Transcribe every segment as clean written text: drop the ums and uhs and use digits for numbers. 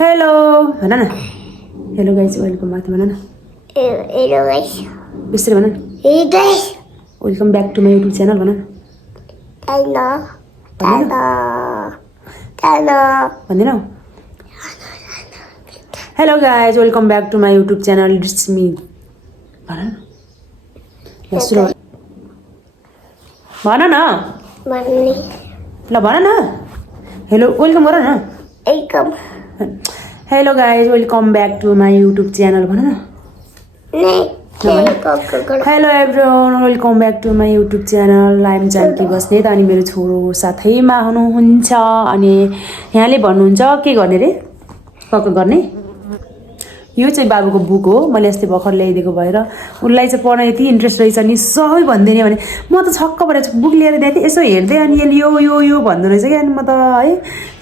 Hello भन न hello guys welcome back भन न Hello guys. बिस्तारै भन न Hey guys. Welcome back to my YouTube channel भन न Hello. भन न Hello. भन्दिनौ hello guys welcome back to my YouTube channel it's me भन न यहाँ सुरु भन न Money. ल भन न हेलो वेलकम गर न Welcome. Hello guys welcome back to my YouTube channel भन न hello everyone welcome back to my YouTube channel I'm Janaki Basnet अनि मेरो छोरो साथैमा हुनुहुन्छ अनि यहाँले भन्नुहुन्छ के गर्ने रे कक गर्ने यो चाहिँ बाबुको बुक हो मैले अस्ति भर्खर ल्याइदिएको भएर उसलाई चाहिँ पढ्न यति इन्ट्रेस्ट रहेछ नि सबै भनिदिने भने म त छक्क परेर बुक लिएर दिएको थिएँ यसो हेर्दै अनि यसले यो यो यो भन्दो रहेछ कि अनि म त है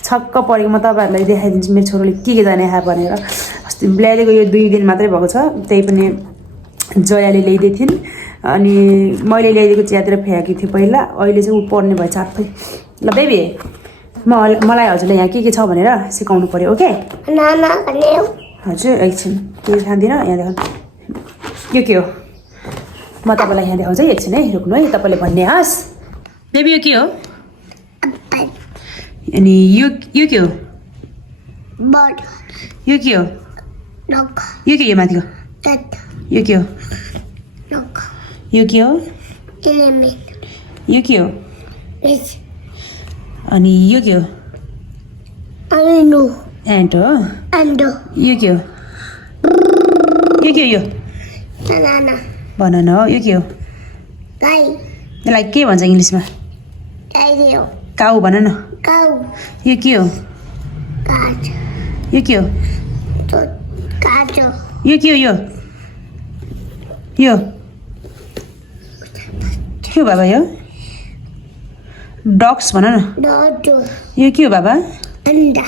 छक्क परेको म तपाईँहरूलाई देखाइदिन्छु मेरो छोरोले के जाने खा भनेर अस्ति ल्याइदिएको यो 2 दिन मात्रै भएको छ त्यही पनि जयाले ल्याइदिएको थिइन् अनि मैले ल्याइदिएको च्यातिर फ्याँकी थिएँ पहिला अहिले चाहिँ ऊ पढ्ने भएछ आफै ल बेबी मलाई हजुरले यहाँ के छ भनेर सिकाउनु पर्यो ओके Nana, hello. हजुर एकछिन केही खाँदिनँ यहाँ देखाउनु यो के हो म तपाईँलाई यहाँ देखाउँछु है एकछिन है रोक्नु है तपाईँले भन्ने हस् बेबी यो के हो Apple. अनि यो के हो Bird. यो के हो Dog. यो के हो माथिको Cat. यो के हो Dog. यो के हो Element. यो के हो Fish. अनि यो के हो Amino. एन्ट हो Ando. यो के हो यो Banana. बनाना हो यो के हो Guy. यसलाई के भन्छ इङ्ग्लिसमा Radio. काउ भन न Cow. यो के हो Cat. यो के हो Cat. यो के हो यो के हो बाबा यो डग्स भन न Dog. यो के हो बाबा Anda.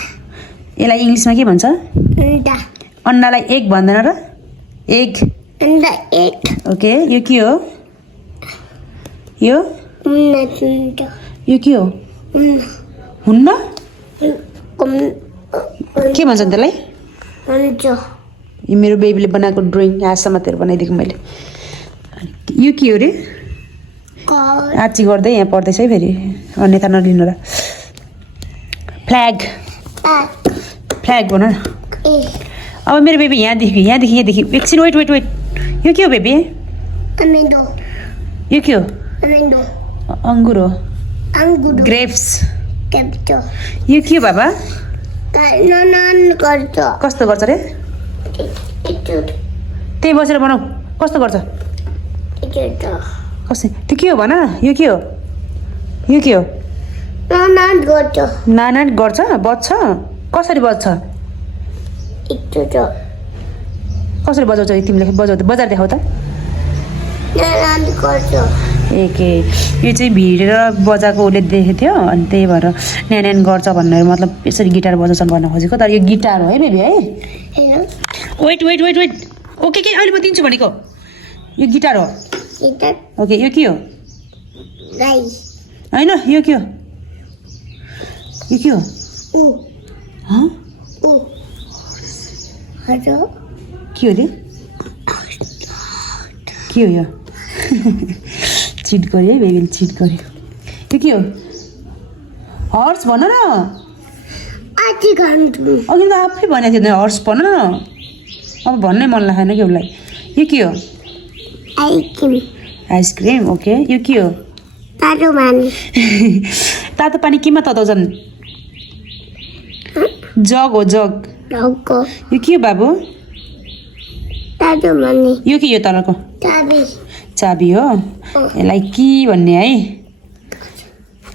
यसलाई इङ्ग्लिसमा के भन्छ Anda. अन्डालाई एग भन्दैन र एग Anda egg. ओके यो के हो यो Unda. यो के हो हुन्न के भन्छ त्यसलाई Unda. यो मेरो बेबीले बनाएको ड्रइङ यहाँसम्म तेरो बनाइदिएको मैले यो के हो रे God. आची गर्दै यहाँ पढ्दैछ है फेरि अन्यथा नलिनु र फ्ल्याग फ्ल्याग भन न अब मेरो बेबी यहाँदेखि एकछिन वेट यो के हो बेबी Amendo. यो के हो Amendo. अङ्गुर हो Angudo. Grapes Capto. यो के हो बाबा Kanan karto. कस्तो गर्छ रे Itu. त्यही बसेर बनाऊ कस्तो गर्छ Itu. कस्तो त्यो के हो भन न यो के हो Kanan karto. नाना गर्छ बज्छ कसरी बज्छ Itu. कसरी बजाउँछ तिमीले बजार देखाउ त Kanan karto. एके यो चाहिँ भिडेर बजाएको उसले देखेको थियो अनि त्यही भएर न्यान गर्छ भनेर मतलब यसरी गिटार बजाउँछन् भन्न खोजेको तर यो गिटार हो है बेबी है Hello. वेट ओके के अहिले म दिन्छु भनेको यो गिटार हो Itu. ओके यो के हो Guys. होइन यो के हो हँ Hello. के हो रे के हो यो चिट गर्यो है बेबीले चिट गर्यो यो के हो हर्स भन न Ati kantu. अघि त आफै भनेको थियो हर्स भन न अब भन्नै मन लागेन कि उसलाई यो के हो Aikim. आइसक्रिम ओके यो के हो Taruh mani. तातो पानी केमा तताउँछन् जग हो जग Roko. यो के हो बाबु Taruh mani. यो के हो तलको Tabi. चाबी हो यसलाई की भन्ने है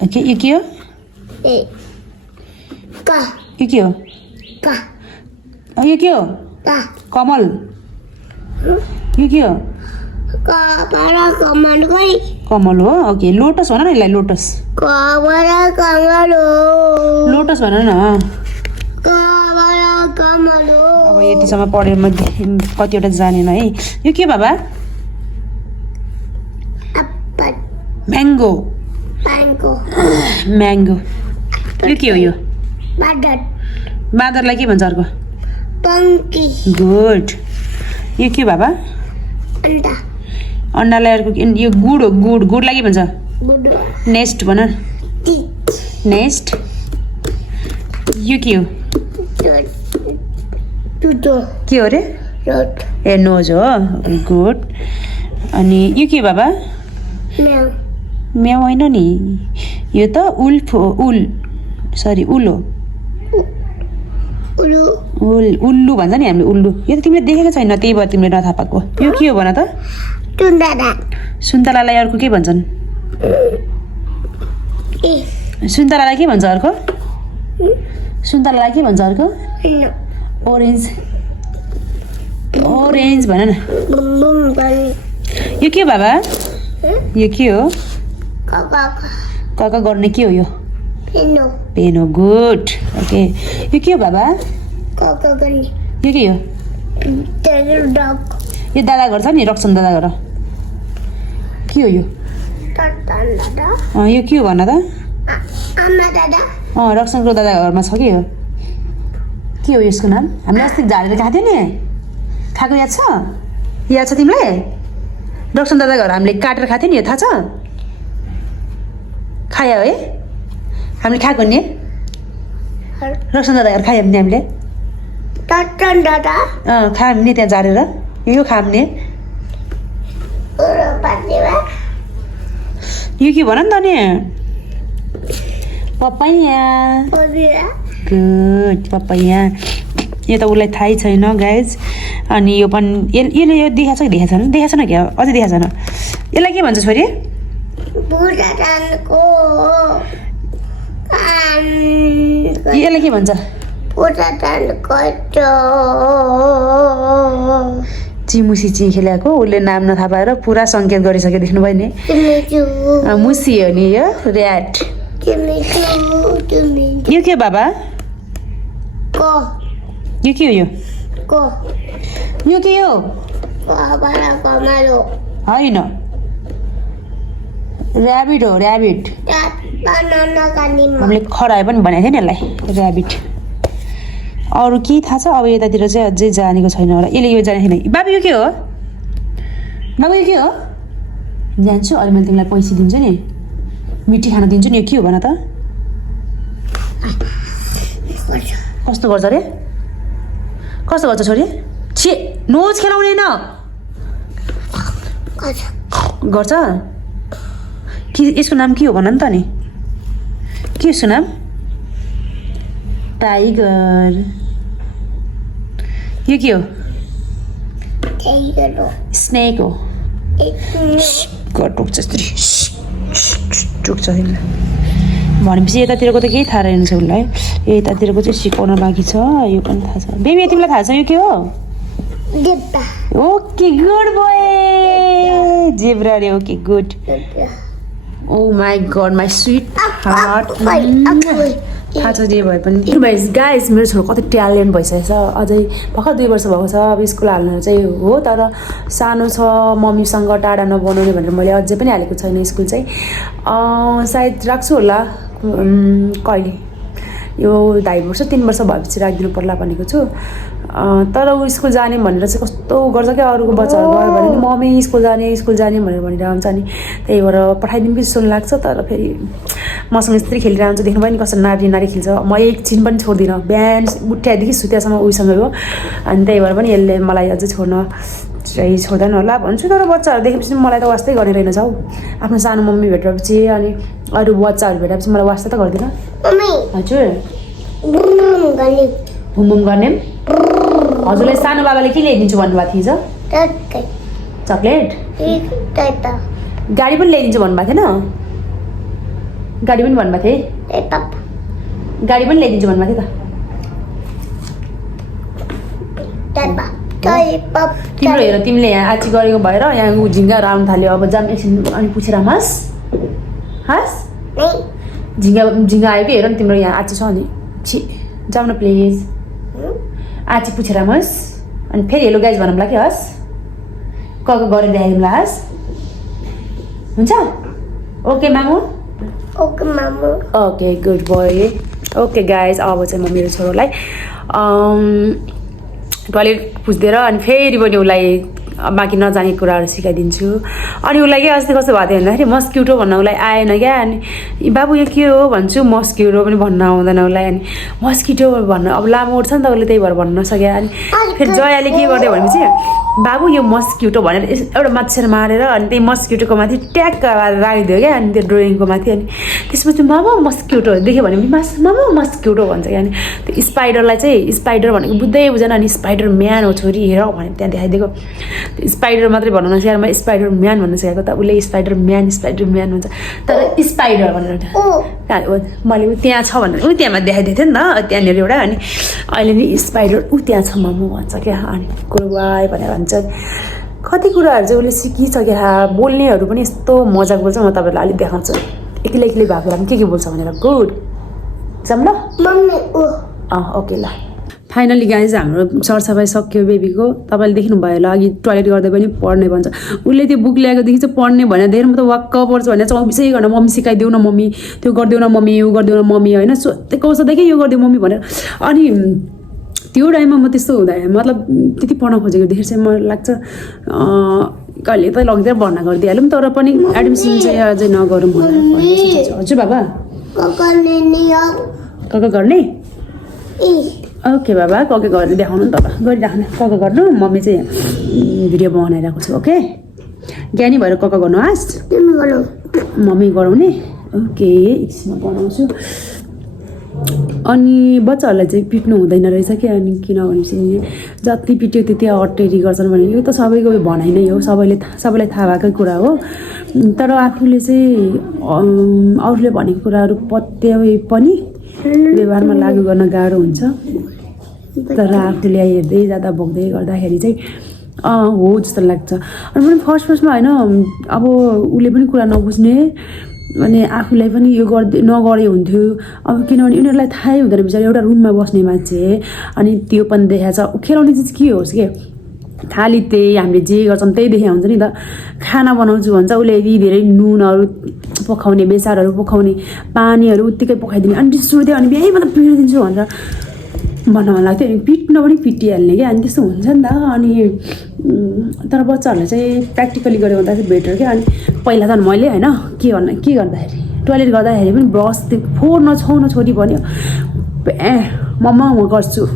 ओके यो के हो Ka. यो के हो Ka. यो के हो Ka. कमल यो के हो Ka. Para kaman koi. कमल हो ओके लोटस भन न यसलाई lotus Ka. Para kamalo. Lotus भन न Ka. Para kamalo. अब यतिसम्म पढेर म कतिवटा जानेन है यो के बाबा Apple. Mango Mango. म्याङ्गो यो के हो यो Badat. बाँदरलाई के भन्छ अर्को पंकी गुड यो के बाबा अंडा अन्डालाई अर्को यो गुड हो गुडलाई के भन्छ बुडो नेस्ट भन टिच नेस्ट यो के हो टुटो के हो रे रोट ए नोज हो गुड अनि यो के बाबा म्याउ म्याउ होइन नि यो त उल्फ हो उल हो उलु उल्लु भन्छ नि हामीले उल्लु यो त तिमीले देखेको छैन त्यही भएर तिमीले नथाहा पाएको यो के हो भन त टुन्डाडा सुन्तलालाई अर्को के भन्छन् सुन्तलालाई के भन्छ अर्को सुन्तलालाई के भन्छ अर्को ओरेन्ज ओरेन्ज भन न बुम बुम बन यो के हो बाबा यो के हो काका काका गर्ने के हो यो पेनो पेन हो गुड ओके यो के हो बाबा काका गर्ने यो के हो तेरो डग यो दादा गर्छ नि रक्सन दादा गर के हो यो टटन दादा यो के हो भन त आमा दादा रक्सनको दादा घरमा छ कि हो के हो यसको नाम हामीले अस्ति झारेर खाएको थियो नि खाएको याद छ तिमीलाई रक्सन दादा घर हामीले काटेर खाएको थियो नि थाहा छ खायो है हामीले खाएको नि रक्सन दादा घर खायौँ नि हामीले टटन दादा खायौँ नि त्यहाँ झारेर यो खायौँ नि यो के भन नि त नि पपाया गुड पपाया यो त उसलाई थाहै छैन गाइज अनि यो पनि यसले यो देखाएको छ कि देखाएको छैन क्या अझै देखाएको छैन यसलाई के भन्छ छोरी यसलाई के भन्छ चिमुसी ची खेलाएको उसले नाम नथाहा पाएर पुरा सङ्केत गरिसक्यो देख्नुभयो नि मुसी हो नि यो ऱ्याट यो के बाबा यो के हो यो के हो होइन ऱ्याबिट हो ऱ्याबिट हामीले खरायो पनि भनेको थियो नि यसलाई ऱ्याबिट अरू के थाहा छ अब यतातिर चाहिँ अझै जानेको छैन होला यसले यो जानेको छैन बाबु यो के हो बाबु यो के हो जान्छु अहिले मैले तिमीलाई पैसा दिन्छु नि मिठी खाना दिन्छु नि यो के हो भन त कस्तो गर्छ अरे कस्तो गर्छ छोरी छे नोज खेलाउने न गर्छ के यसको नाम के हो भन नि त नि के यसको नाम टाइगर यो के हो स्नेक हो टोक्छ टोक्छ तिमीलाई भनेपछि यतातिरको त केही थाहा रहेन छ उसलाई यतातिरको चाहिँ सिकाउन बाँकी छ यो पनि थाहा छ बेबी तिमीलाई थाहा छ यो के हो ओके गुड बोय जेब्रा रे okay good oh my God my sweetheart थाहा छ जे भए पनि गाइस मेरो छोरो कति ट्यालेन्ट भइसकेको छ अझै भर्खर 2 वर्ष भएको छ अब स्कुल हाल्नु चाहिँ हो तर सानो छ मम्मीसँग टाढा नबनाउने भनेर मैले अझै पनि हालेको छैन स्कुल चाहिँ सायद राख्छु होला कहिले यो 2.5 वर्ष 3 वर्ष भएपछि राखिदिनु पर्ला भनेको छु तर ऊ स्कुल जाने भनेर चाहिँ कस्तो गर्छ क्या अरूको बच्चाहरू गयो भने नि मम्मी स्कुल जाने भनेर भनेर आउँछ नि त्यही भएर पठाइदिनु कि जस्तो लाग्छ तर फेरि मसँग यस्तै खेलेर आउँछ देख्नुभयो नि कसरी नारी खेल्छ म एकछिन पनि छोड्दिनँ बिहान उठ्याएदेखि सुत्यासम्म उसँग हो अनि त्यही भएर पनि यसले मलाई अझै चाहिँ छोड्दैन होला भन्छु तर बच्चाहरू देखेपछि मलाई त वास्तै गर्ने रहेनछ हौ आफ्नो सानो मम्मी भेटेपछि अनि अरू बच्चाहरू भेटेपछि मलाई वास्ता त गर्दिनँ हजुर घुम गर्ने हजुरलाई सानो बाबाले के ल्याइदिन्छु भन्नुभएको थिएछ चक्लेट गाडी पनि ल्याइदिन्छु भन्नुभएको थिएन गाडी पनि भन्नुभएको थिएँ गाडी पनि ल्याइदिन्छु भन्नुभएको थियो त तिम्रो हेर तिमीले यहाँ आची गरेको भएर यहाँ झिङ्गाहरू आउनु थाल्यो अब जाम एकछिन अनि पुछेर हाँस झिङ्गा आयो कि हेर नि तिम्रो यहाँ आची छ नि छि जाऊ न प्लिज आची पुछेर हाँस अनि फेरि हेलो गाइज भनौँला कि हस् कको गरेर देखाइदिउँला हस् हुन्छ ओके मामु okay good boy okay guys अब चाहिँ म मेरो छोरोलाई टोयलेट पुछ्दिएर अनि फेरि पनि उसलाई बाँकी नजानेको कुराहरू सिकाइदिन्छु अनि उसलाई के अस्ति कस्तो भएको थियो भन्दाखेरि मस्क्युटो भन्न उसलाई आएन क्या अनि बाबु यो के हो भन्छु मस्क्युटो पनि भन्न आउँदैन उसलाई अनि मस्किटो भन्न अब लामो उठ्छ नि त उसले त्यही भएर भन्न नसक्यो अनि फेरि जयाले के गर्यो भनेपछि बाबु यो मस्क्युटो भनेर एउटा माछेर मारेर अनि त्यही मस्क्युटोको माथि ट्याक्क राखिदियो क्या अनि त्यो ड्रइङको माथि अनि त्यसपछि मामा मस्क्युटो देख्यो भने मामा मस्क्युटो भन्छ क्या अनि त्यो स्पाइडरलाई चाहिँ स्पाइडर भनेको बुझ्दै बुझेन अनि स्पाइडर म्यान हो छोरी हेर भने त्यहाँ देखाइदिएको स्पाइडर मात्रै भन्न नसिकाएर म स्पाइडर म्यान भन्न सिकाएको त उसले स्पाइडर म्यान भन्छ तर स्पाइडर भनेर मैले त्यहाँ छ भनेर त्यहाँमा देखाइदिएको थियो नि त त्यहाँनिर एउटा अनि अहिले नि स्पाइडर त्यहाँ छ मामु भन्छ क्या अनि कुरुवाई भनेर भन्छ कति कुराहरू चाहिँ उसले सिकिसक्यो बोल्नेहरू पनि यस्तो मजाक बोल्छ म तपाईँहरूलाई अलिक देखाउँछु एक्लै भएको बेलामा के बोल्छ भनेर गुड जाऊँ ल ओके ल फाइनली गाइज हाम्रो सरसफाइ सक्यो बेबीको तपाईँले देख्नुभयो होला अघि टोयलेट गर्दै पनि पढ्ने भन्छ उसले त्यो बुक ल्याएकोदेखि चाहिँ पढ्ने भनेर धेरै म त वाक्क पढ्छु भने 24 घन्टा मम्मी सिकाइदेऊ न मम्मी त्यो गरिदेऊ न मम्मी यो गरिदेऊ न मम्मी होइन सोधेको सोधेकै यो गरिदेऊ मम्मी भनेर अनि त्यो टाइममा म त्यस्तो हुँदैन मतलब त्यति पढ्न खोजेको देखेर चाहिँ मलाई लाग्छ कहिले त लगिदिएर भर्ना गरिदिइहालौँ तर पनि एडमिसन चाहिँ अझै नगरौँ भनेर हजुर बाबा कक गर्ने ओके बाबा कके गरेर देखाउनु नि त गरिराख्नु कक गर्नु मम्मी चाहिँ भिडियो बनाइरहेको छु ओके ज्ञानी भएर कक गर्नु हास मम्मी गराउने ओके एकछिनमा बनाउँछु अनि बच्चाहरूलाई चाहिँ पिट्नु हुँदैन रहेछ कि अनि किनभनेपछि जति पिट्यो त्यति अटेरी गर्छन् भने यो त सबैको भनाइ नै हो सबैलाई थाहा भएकै कुरा हो तर आफूले चाहिँ अरूले भनेको कुराहरू पत्याए पनि व्यवहारमा लागु गर्न गाह्रो हुन्छ तर आफूले हेर्दै जाँदा भोग्दै गर्दाखेरि चाहिँ हो जस्तो लाग्छ अनि पनि फर्स्टमा होइन अब उसले पनि कुरा नबुझ्ने अनि आफूलाई पनि यो नगरे हुन्थ्यो अब किनभने उनीहरूलाई थाहै हुँदैन बिचारा एउटा रुममा बस्ने मान्छे अनि त्यो पनि देखाएको छ खेलाउने चिज के होस् के खाली त्यही हामीले जे गर्छौँ त्यही देखा हुन्छ नि त खाना बनाउँछु भन्छ उसले यदि धेरै नुनहरू पकाउने बेसारहरू पकाउने पानीहरू उत्तिकै पकाइदिने अनि रिस उठ्यो अनि बिहानै मतलब पिटिदिन्छु भनेर भन्न मन लाग्थ्यो अनि पिट्न पनि पिटिहाल्ने क्या अनि त्यस्तो हुन्छ नि त अनि तर बच्चाहरूलाई चाहिँ प्र्याक्टिकली गऱ्यो भन्दा चाहिँ बेटर क्या अनि पहिला त मैले होइन के गर्दाखेरि टोयलेट गर्दाखेरि पनि ब्रस त्यो फोहोर नछाउन छोरी भन्यो मम्मा म गर्छु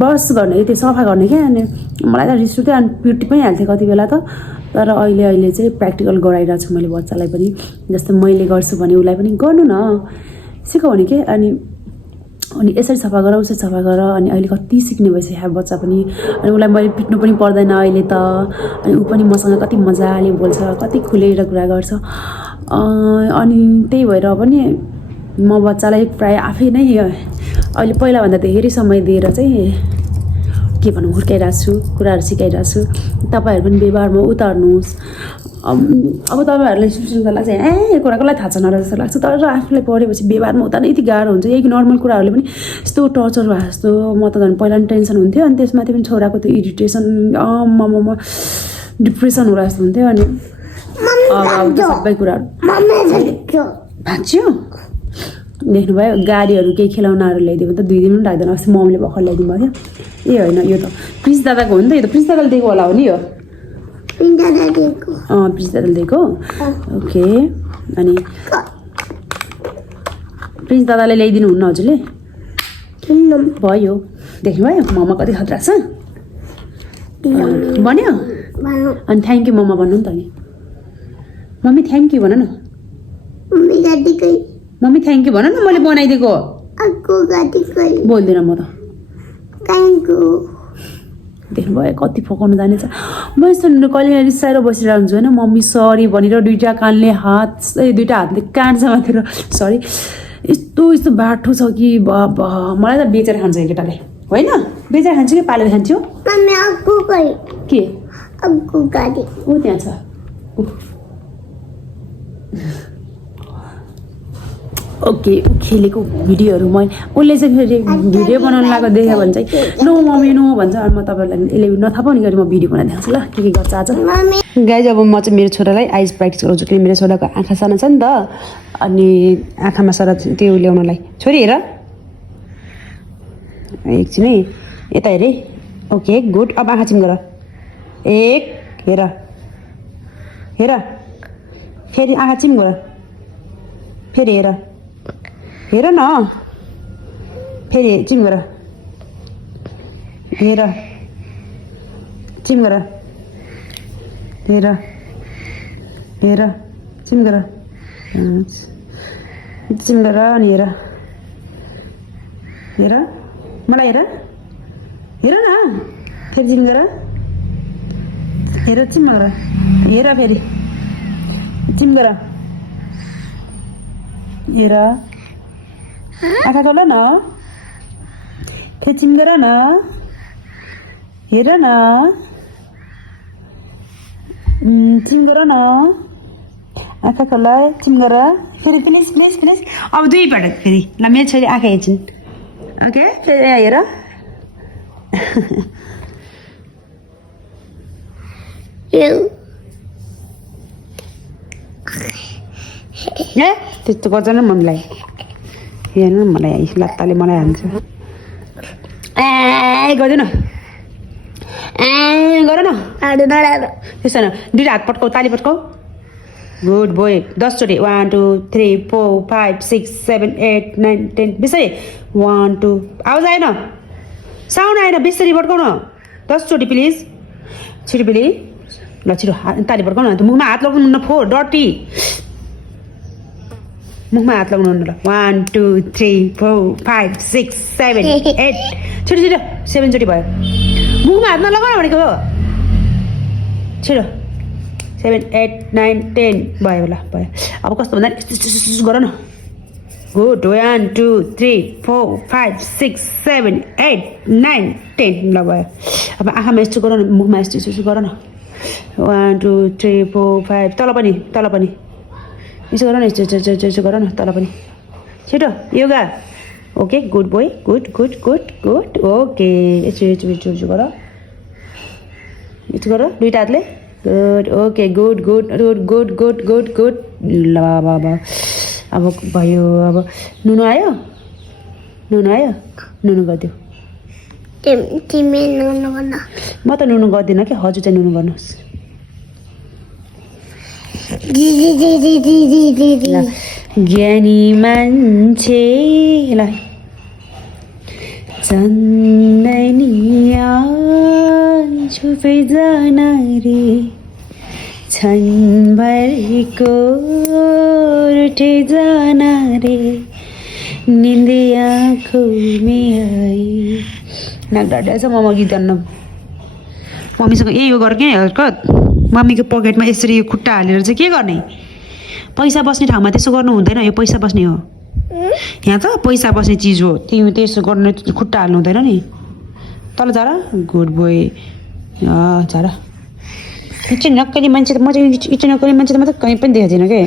ब्रस गर्ने त्यो सफा गर्ने क्या अनि मलाई त रिस उठ्यो अनि पिटी पनि हाल्थेँ कति बेला त तर अहिले चाहिँ प्र्याक्टिकल गराइरहेको छु मैले बच्चालाई पनि जस्तो मैले गर्छु भने उसलाई पनि गर्नु न सिकाउने के अनि यसरी सफा गर उसरी सफा गर अनि अहिले कति सिक्ने भइसक्यो बच्चा पनि अनि उसलाई मैले पिट्नु पनि पर्दैन अहिले त अनि ऊ पनि मसँग कति मजाले बोल्छ कति खुलेर कुरा गर्छ अनि त्यही भएर पनि म बच्चालाई प्रायः आफै नै अहिले पहिलाभन्दा धेरै समय दिएर चाहिँ के भनौँ हुर्काइरहेको छु कुराहरू सिकाइरहेको छु तपाईँहरू पनि व्यवहारमा उतार्नुहोस् अब तपाईँहरूलाई सुन्दा लाग्छ यो कुरा कसलाई थाहा छैन र जस्तो लाग्छ तर आफूलाई पढेपछि व्यवहारमा उतार्नु यति गाह्रो हुन्छ यही नर्मल कुराहरूले पनि यस्तो टर्चर भयो जस्तो म त झन् पहिला पनि टेन्सन हुन्थ्यो अनि त्यसमाथि पनि छोराको त्यो इरिटेसन म डिप्रेसन होला जस्तो हुन्थ्यो अनि अब सबै कुराहरू भाँच्यो देख्नुभयो गाडीहरू केही खेलाउनाहरू ल्याइदियो भने त 2 दिन पनि लाग्दैन अस्ति मम्मीले भर्खर ल्याइदिनु भयो ए होइन यो त प्रिन्स दादाको हो नि त यो त प्रिन्स दादाले दिएको होला हो नि यो प्रिन्स दादाले दिएको ओके अनि प्रिन्स दादाले ल्याइदिनु हुन्न हजुरले भयो देख्नुभयो मम्मा कति खतरा छ भन्यो अनि थ्याङ्क यू मम्मा भन्नु नि त नि मम्मी थ्याङ्क यू भन न मम्मी थ्याङ्क यू भन न मैले बनाइदिएको बोल्दिनँ म त देख्नुभयो कति फकाउनु जानेछ म यस्तो कहिले रिसाएर बसिरहेको हुन्छु होइन मम्मी सरी भनेर 2टा कानले दुईटा हातले कान्छ माथि सरी यस्तो बाठो छ कि मलाई त बेचेर खान्छ यो केटाले होइन बेचेर खान्छु कि पालेर खान्छु के ऊ त्यहाँ छ ओके खेलेको भिडियोहरू उसले चाहिँ फेरि भिडियो बनाउनु लागेको देख्यो भने चाहिँ नो मम्मी नो भन्छ अनि म तपाईँहरूलाई यसले नथाहा पाउने गरी म भिडियो बनाइदिएको छु ल के गर्छ आज गाइज अब म चाहिँ मेरो छोरालाई आइज प्र्याक्टिस गराउँछु किनभने मेरो छोराको आँखा सानो छ नि त अनि आँखामा सर त्यो ल्याउनलाई छोरी हेर एकछिन है यता हेरे ओके गुड अब आँखा चिम गर एक हेर हेर फेरि आँखा चिम गर फेरि हेर हेर न फेरि चिम गर हेर चिम गर हेर हेर चिम गर चिम गर अनि हेर हेर मलाई हेर हेर न फेरि चिम गर हेर चिम गर हेर फेरि चिम गर हेर आँखा खोल न फेरि चिम गर न हेर न चिम गर न आँखा खोल चिम गर फेरि प्लिज प्लिज प्लिज अब दुईपल्ट फेरि ल मेरो छोरी आँखा हेर्छन् ओके फेरि हेर ए त्यस्तो गर्दैन मम्मीलाई हेर्नु मलाई लत्ताले मलाई हान्छ ए गर्दैन ए गर न त्यसो न दुईवटा हात पट्काउ ताली पट्काउ गुड बोय 10 चोटि 1 2 3 4 5 6 7 8 9 10 बिस्तारै 1 2 आवाज आएन साउन्ड आएन बिस्तारै पट्काउ न 10 चोटि प्लिज छिटो बेली ल छिटो ताली पड्काउ न मुखमा हात लगाउनु न फोर डटी मुखमा हात लगाउनु न ल 1 2 3 4 5 6 7 8 छिटो छिटो 7 चोटि भयो मुखमा हात नलगाउन भनेको हो छिटो 7 8 9 10 भयो ल भयो अब कस्तो भन्दा गर न गुड 1 2 3 4 5 6 7 8 9 10 ल भयो अब आँखामा यस्तो गर न मुखमा यस्तो गर न 1 2 3 4 5 तल पनि यसो गर न यस्तो गर न तल पनि छिटो yoga okay good boy good good good good okay यसो गर यसो गर दुईटा हातले good okay good good good good good good good ल अब भयो अब नुनु आयो नुनु गरिदियो तिमी नुनु गर्न म त नुनु गर्दिनँ कि हजुर चाहिँ नुनु गर्नुहोस् ज्ञानी मान्छे ल चन्दनिया छुपै जान रे छनभरिको रुठे जान रे निन्दी आँखोमे आई नाक डढेछ म गीत गान्न मम्मीसँग यो गर के हरकत मम्मीको पकेटमा यसरी यो खुट्टा हालेर चाहिँ के गर्ने पैसा बस्ने ठाउँमा त्यसो गर्नु हुँदैन यो पैसा बस्ने हो यहाँ त पैसा बस्ने चिज हो तिमी त्यसो गर्नु खुट्टा हाल्नु हुँदैन नि तल झर गुड बोय झर इच्छा नक्कली मान्छे त म चाहिँ इच्छा नक्कली मान्छे त म त कहीँ पनि देखेको छैन के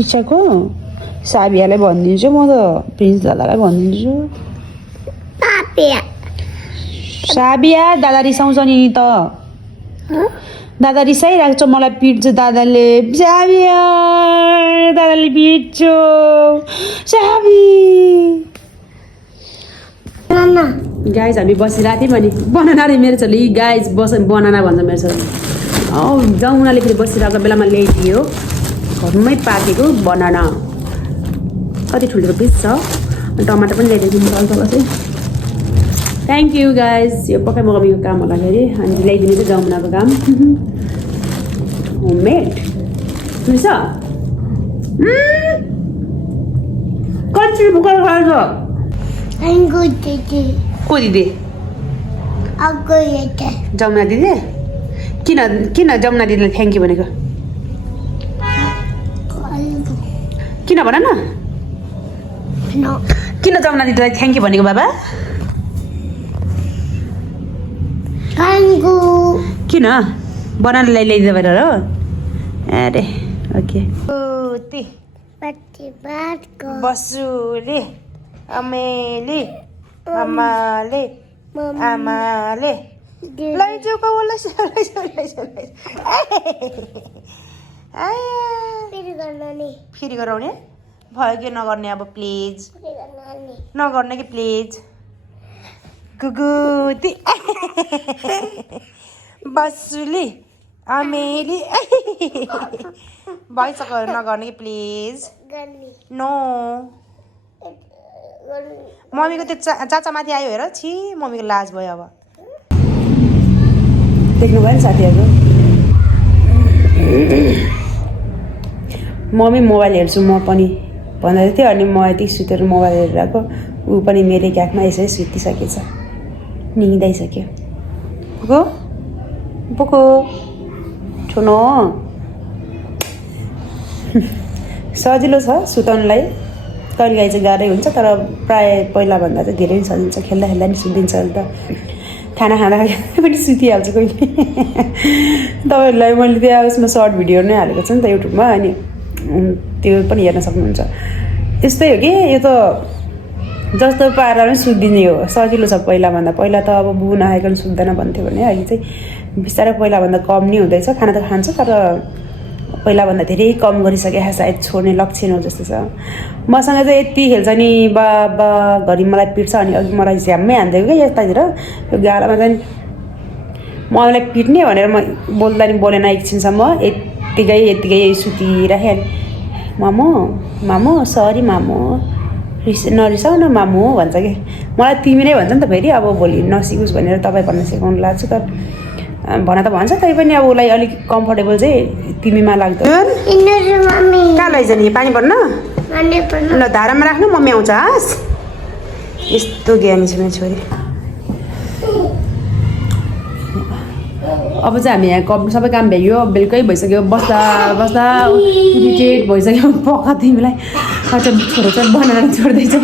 इच्छाको साबियालाई भनिदिन्छु म त प्रिन्स दादालाई भनिदिन्छु साबिया दादा रिसाउँछ नि त दादा रिसाइरहेको छ मलाई पिट्छ दादाले साबिया दादाले पिट्छ साबी गाइज हामी बसिरहेको थियौँ अनि बनाना रे मेरो छोरी गाइज बनाना भन्छ मेरो छोरी जमुनाले फेरि बसिरहेको बेलामा ल्याइदियो घरमै पाकेको बनाना कति ठुलो पिस छ टमाटर पनि ल्याइदिएको अल्छा चाहिँ थ्याङ्क यू गाइज यो पक्कै मगामीको काम हुँदाखेरि अनि ल्याइदिने चाहिँ जमुनाको काम होममेड बुझ्छ कति बुकर खान्छ को दिदी जमुना दिदी किन जमुना दिदीलाई थ्याङ्क यू भनेको किन भन न किन जमुना दिदीलाई थ्याङ्क यू भनेको बाबा किन बनानालाई ल्याइदियो भनेर हो अरे ओके बसुले अमेले आमाले लैजाऊ कौला फेरि गराउने भयो कि नगर्ने अब प्लिज नगर्ने कि प्लिज गुगु ती बसुली अमेली भइसक्यो नगर्ने कि प्लिज नो मम्मीको त्यो चाचा माथि आयो हेर छि मम्मीको लाज भयो अब देख्नु भयो नि साथीहरू मम्मी मोबाइल हेर्छु म पनि भन्दै थियो अनि म यति सुतेर मोबाइल हेरिरहेको ऊ पनि मेरो क्याकमा यसरी सुतिसकेछ निदाइसक्यो बोको बोको ठुलो सजिलो छ सुताउनुलाई कहिलेकाहीँ चाहिँ गाह्रै हुन्छ तर प्रायः पहिलाभन्दा चाहिँ धेरै सजिलो छ खेल्दा खेल्दा नि सुतिन्छ अन्त खाना खाँदा पनि सुतिहाल्छु कहिले तपाईँहरूलाई मैले त्यहाँ उसमा सर्ट भिडियो नै हालेको छु नि त युट्युबमा अनि त्यो पनि हेर्न सक्नुहुन्छ यस्तै हो कि यो त जस्तो पाएर पनि सुत्दिने हो सजिलो छ पहिलाभन्दा पहिला त अब बुबु नआइकन सुत्दैन भन्थ्यो भने अहिले चाहिँ बिस्तारै पहिलाभन्दा कम नै हुँदैछ खाना त खान्छ तर पहिलाभन्दा धेरै कम गरिसके सायद छोड्ने लक्षण हो जस्तो छ मसँग चाहिँ यति खेल्छ नि बा घरि मलाई पिट्छ अनि अघि मलाई झ्याम्मै हान्थ्यो क्या यतातिर यो गालामा चाहिँ मलाई पिट्ने भनेर म बोल्दा नि बोलेन एकछिनसम्म यत्तिकै सुतिराखेँ अनि मामु सरी मामु नरिसाउ न मामु भन्छ कि मलाई तिमी नै भन्छ नि त फेरि अब भोलि नसिकोस् भनेर तपाईँ भन्न सिकाउनु लाग्छ तर भन त भन्छ तै पनि अब उसलाई अलिक कम्फर्टेबल चाहिँ तिमीमा लाग्छ कहाँ लैजाने पानी भर्न ल धारामा राख्नु मम्मी आउँछ हाँस यस्तो ज्ञानी छ मेरो छोरी अब चाहिँ हामी यहाँ सबै काम भ्याइयो बेलुकै भइसक्यो बस्दा बस्दा इरिटेट भइसक्यो पक्का तिमीलाई अच्छा छोरो चाहिँ बनाएर छोड्दैछ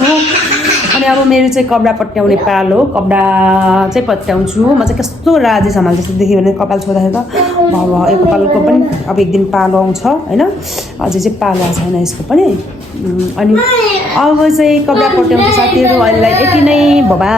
अनि अब मेरो चाहिँ कपडा पट्याउने पालो कपडा चाहिँ पट्याउँछु म चाहिँ कस्तो राजी सम्हाल्छु जस्तो देख्यो भने कपाल छोड्दाखेरि त यो कपालको पनि अब एक दिन पालो आउँछ होइन अझै चाहिँ पालो आएको छैन यसको पनि अनि अब चाहिँ कपडा पट्याउँछु साथीहरू अहिलेलाई यति नै बाबा